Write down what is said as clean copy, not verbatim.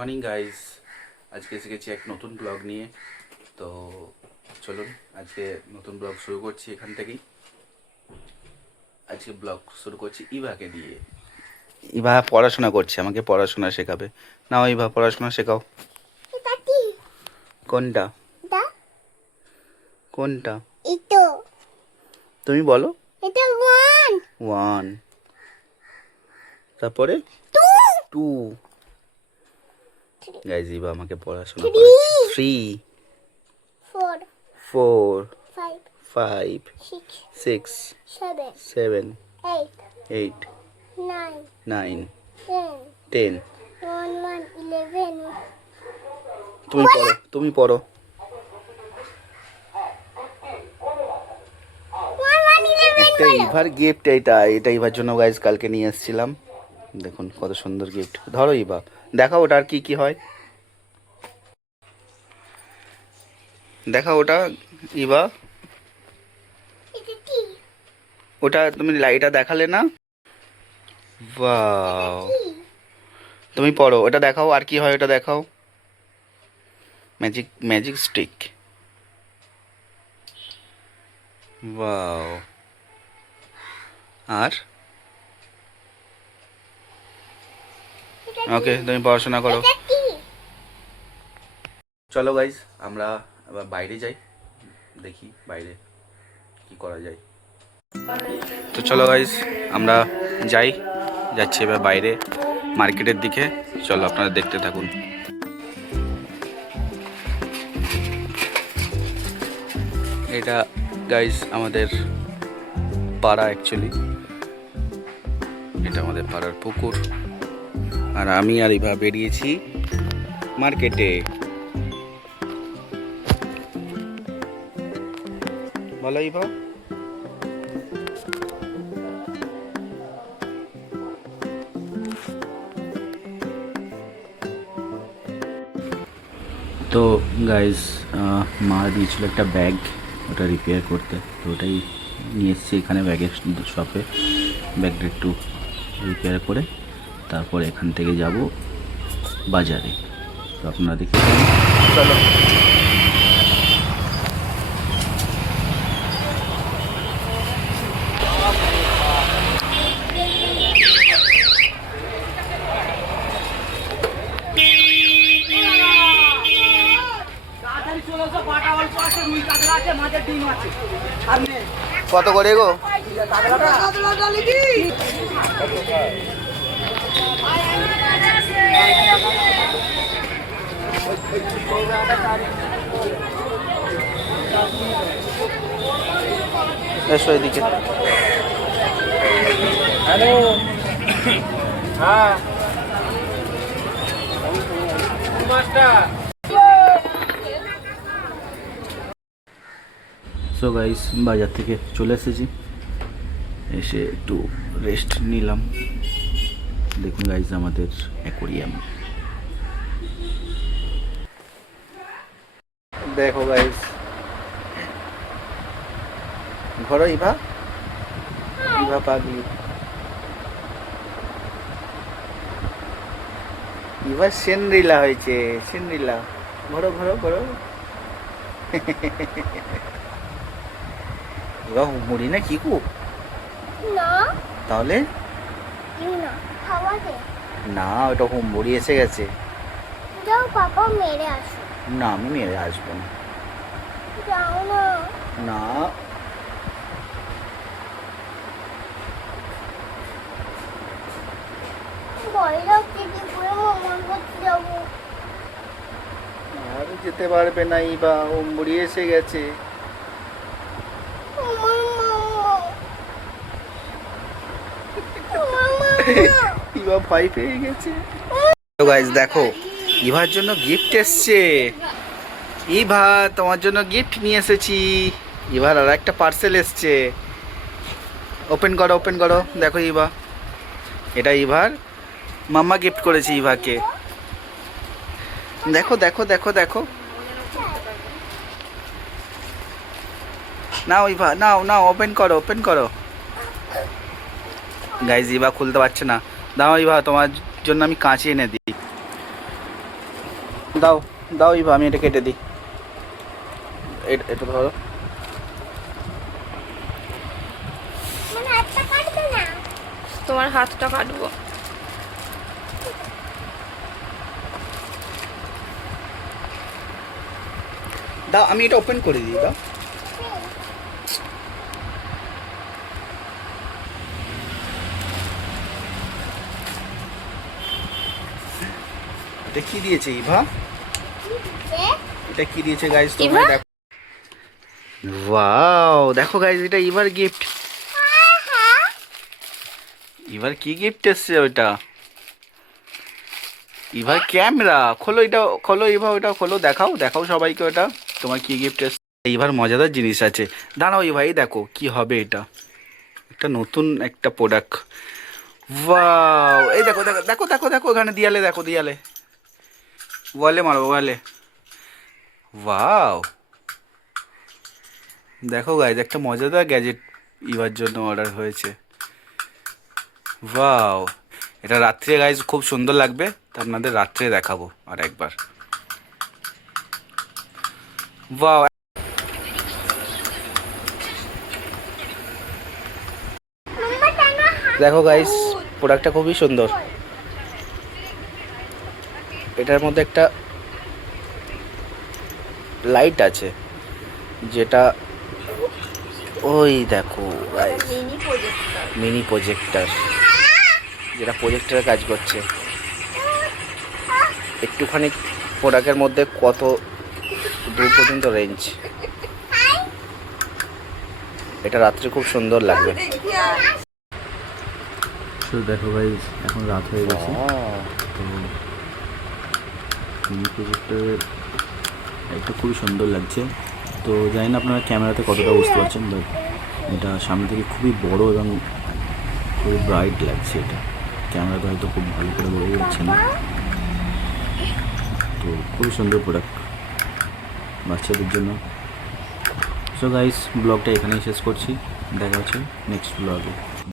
Morning guys, আজকে এসে গেছি এক নতুন ব্লগ নিয়ে। তো চলুন আজকে নতুন ব্লগ শুরু করছি এখান থেকেই। আজকে ব্লগ শুরু করছি ইভাকে দিয়ে। ইভা পড়াশোনা করছে, আমাকে পড়াশোনা শেখাবে। নাও ইভা, পড়াশোনা শেখাও। কোনটা কোনটা তুমি বলো। ওয়ান, তারপরে টু। গাইজ ইভা আমাকে পড়াশোনা করাচ্ছে। Three, four, five, six, seven, eight, nine, ten. তুমি পড়ো। একটা ইভার গিফট, এটা ইভার জন্য গাইজ কালকে নিয়ে এসেছিলাম। দেখুন কত সুন্দর গিফট। ধরো ইভা, দেখাও ওটা আর কি কি হয়। দেখা ওটা ইভা, ওটা তুমি লাইটটা দেখালে না। বাও, তুমি পড়ো, ওটা দেখাও আর কি হয়, ওটা দেখাও। Magic magic stick. বাও। আর ওকে, তুমি পড়াশোনা করো। চলো গাইজ, আমরা এবার বাইরে যাই, দেখি বাইরে কি করা যায়। তো চলো গাইজ, আমরা যাচ্ছি এবার বাইরে মার্কেটের দিকে। চলো আপনারা দেখতে থাকুন। এটা গাইজ আমাদের পাড়া, অ্যাকচুয়ালি এটা আমাদের পাড়ার পুকুর। আর আমি আর ইভা বেরিয়েছি মার্কেটে। বলো ইভা। তো গাইজ, মা দিয়েছিল একটা ব্যাগ, ওটা রিপেয়ার করতে, তো ওটাই নিয়ে এসেছি এখানে ব্যাগের শপে। ব্যাগটা একটু রিপেয়ার করে তারপর এখান থেকে যাব বাজারে। তো আপনারা দেখে চলো। কত করে গো? এসো এদিকে। হ্যালো, হ্যাঁ সো গাইস, বাজার থেকে চলে এসেছি, এসে একটু রেস্ট নিলাম। দেখুন গাইস, আমাদের অ্যাকোরিয়াম দেখো গাইস। ঘর ইভা, ইভা পাগলি, ইভা সেনরিলা হয়েছে, সেনরিলা। ঘরো ঘরো ঘরো। ইভা মুড়ি না কি কু না, তাহলে না, ওটা হুমবুড়ি এসে গেছে। যাও পাপা মেরে আসো। না, আমি মেরে আসবো না। যাও না। না, ভয় লাগছে, কি করে মামার কাছে যাবো। আর যেতে পারবে না ইবা, হুমবুড়ি এসে গেছে। ইভা ভয় পেয়ে গেছে। তো গাইস দেখো, ইভার জন্য গিফট এসছে। ইভা, তোমার জন্য গিফট নিয়ে এসেছি। ইভার আর একটা পার্সেল এসছে। ওপেন করো, ওপেন করো। দেখো ইভা, এটা ইভার মাম্মা গিফট করেছে ইভাকে। দেখো দেখো দেখো দেখো। নাও ইভা, নাও নাও, ওপেন করো, ওপেন করো। গাইজ ইভা খুলতে পারছে না। দাও ইভা, তোমার জন্য আমি কাঁচি এনে দিই। দাও দাও ইভা, আমি এটা কেটে দিই। এটা ধরো। তোমার হাতটা কাটবো। দাও, আমি এটা ওপেন করে দিই। দাও। এটা কি দিয়েছে ইভা? এটা কি দিয়েছে গাইস তোমরা দেখো। ওয়াও, দেখো গাইস, এটা ইভার গিফট। ইভার কি গিফট এসছে ওইটা? ইভার ক্যামেরা। খোলো এটা, খোলো ইভা, ওটা খোলো, দেখাও দেখাও সবাইকে ওটা তোমার কি গিফট এসছে। ইভার মজাদার জিনিস আছে। দাঁড়াও ইভা, এই দেখো কি হবে এটা। একটা নতুন একটা প্রোডাক্ট। ওয়াও, এই দেখো দেখো দেখো দেখো দেখো, ওখানে দিয়ালে দেখো, দিয়ালে ওয়ালে মারো, ওয়ালে। ওয়াও, দেখো গাইজ, একটা মজাদার গ্যাজেট ইভার জন্য অর্ডার হয়েছে। ওয়াও, এটা রাত্রে গাইজ খুব সুন্দর লাগবে, তা আপনাদের রাত্রে দেখাবো আর একবার। ওয়াও, দেখো গাইজ, প্রোডাক্টটা খুবই সুন্দর। এটার মধ্যে একটা লাইট আছে, যেটা ওই দেখো গাইজ, মিনি প্রজেক্টর, যেটা প্রজেক্টরের কাজ করছে। একটুখানি প্রোডাক্টের মধ্যে কত দূর পর্যন্ত রেঞ্জ। এটা রাত্রে খুব সুন্দর লাগবে। তো দেখো গাইজ, এখন রাত হয়ে গেছে। তো মিনি প্রজেক্টরের একটা খুবই সুন্দর লাগছে। তো জানি না আপনারা ক্যামেরাতে কতটা বুঝতে পারছেন, বাট এটা সামনে থেকে খুবই বড় এবং খুবই ব্রাইট লাগছে। এটা ক্যামেরাতে হয়তো খুব ভালো করে বোঝা যাচ্ছে না। তো খুবই সুন্দর প্রোডাক্ট বাচ্চাদের জন্য। সো গাইস, ব্লগটা এখানেই শেষ করছি। দেখা হচ্ছে নেক্সট ব্লগে।